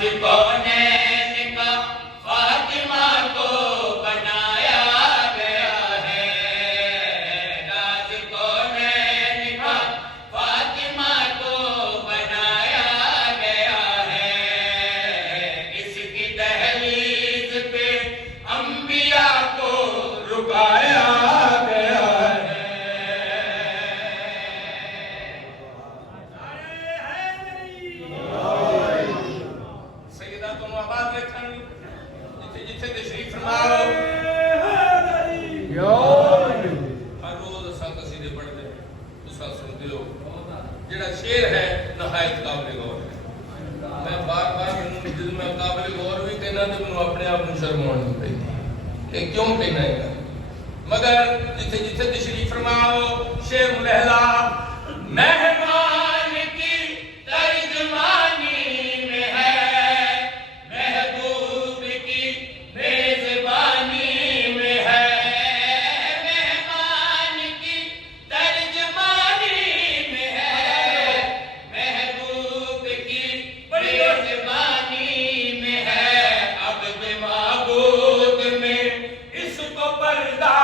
کونین کا فاطمہ کو بنایا گیا ہے، راز کونین کا فاطمہ کو بنایا گیا ہے، اس کی دہلیز پہ انبیاء کو رکایا گیا ہے۔ سیدہ تم آباد رکھن جتھے جتھے تشریف فرماؤ، ہر روز اساں قصیدے پڑھتے ہیں، تساں سنتے ہو، جڑا شعر ہے نہایت قابل غور ہے۔ میں بار بار جب میں قابل غور بھی کہنا تو میں اپنے آپ کو شرم آنے پڑی کہ کیوں کہنا ہے، مگر جتھے جتھے تشریف فرماؤ شعر ملحلہ مہمان کی ترجمانی میں ہے، محبوب کی میزبانی میں ہے، مہمان کی ترجمانی میں ہے، محبوب کی میزبانی میں ہے، عبد معبود میں اس کو پردہ